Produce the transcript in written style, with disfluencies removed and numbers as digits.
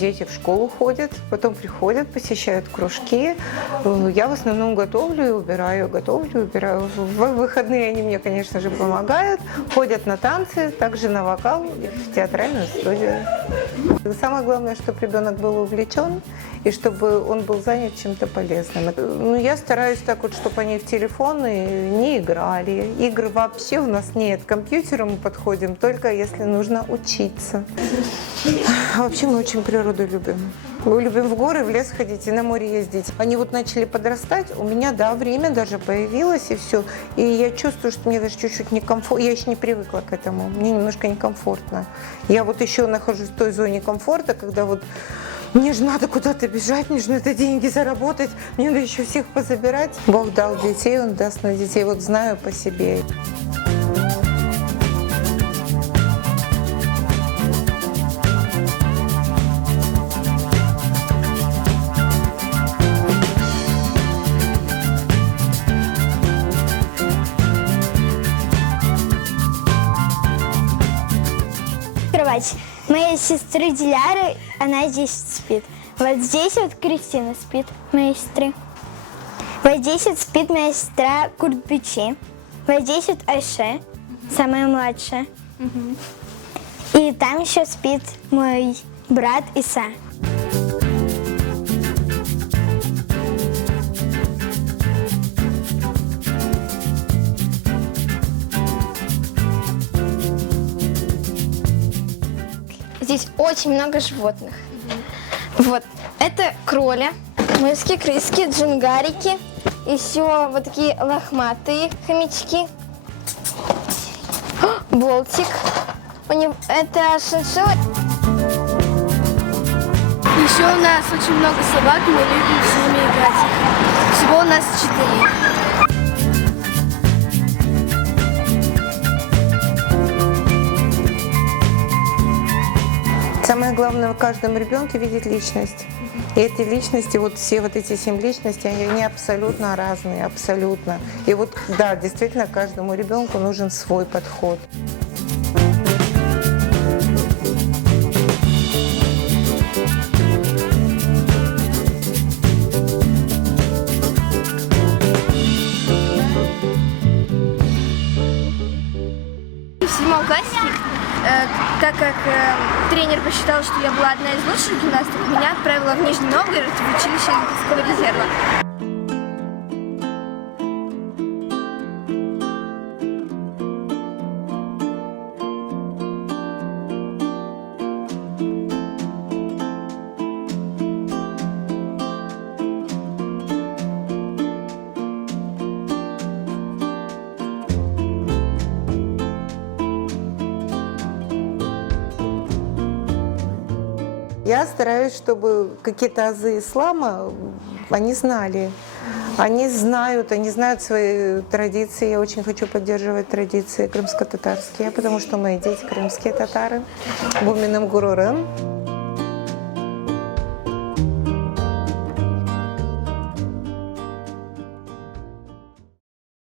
дети в школу ходят, потом приходят, посещают кружки. Я в основном готовлю и убираю, готовлю и убираю. В выходные они мне, конечно же, помогают, ходят на танцы, также на вокал и в театральную студию. Самое главное, чтобы ребенок был увлечен и чтобы он был занят чем-то полезным. Ну, я стараюсь так вот, чтобы они в телефоны не играли. Игр вообще у нас нет. К компьютеру мы подходим только если нужно учиться. Вообще мы очень природу любим. Мы любим в горы, в лес ходить и на море ездить. Они вот начали подрастать, у меня, да, время даже появилось и все. И я чувствую, что мне даже чуть-чуть некомфортно. Я еще не привыкла к этому, мне немножко некомфортно. Я вот еще нахожусь в той зоне комфорта, когда вот мне же надо куда-то бежать, мне же надо деньги заработать, мне надо еще всех позабирать. Бог дал детей, Он даст на детей, вот знаю по себе. Кровать моей сестры Диляры, она здесь спит. Вот здесь вот Кристина спит, моей сестры. Вот здесь вот спит моя сестра Куртбичи. Вот здесь вот Айше, самая младшая. И там еще спит мой брат Иса. Здесь очень много животных. Вот, это кроли, мышки, крыски, джунгарики, еще вот такие лохматые хомячки. Болтик, это шиншилла. Еще у нас очень много собак, мы любим с ними играть. Всего у нас 4. Самое главное в каждом ребенке видеть личность. И эти личности, вот все вот эти 7 личностей, они абсолютно разные, абсолютно. И вот, да, действительно, каждому ребенку нужен свой подход. В 7 классе, так как тренер посчитал, что я была одна из лучших гимнасток, меня отправила в Нижний Новгород в училище Олимпийского резерва. Я стараюсь, чтобы какие-то азы ислама они знали. Они знают свои традиции. Я очень хочу поддерживать традиции крымско-татарские, потому что мои дети крымские татары. Буминым гурурым.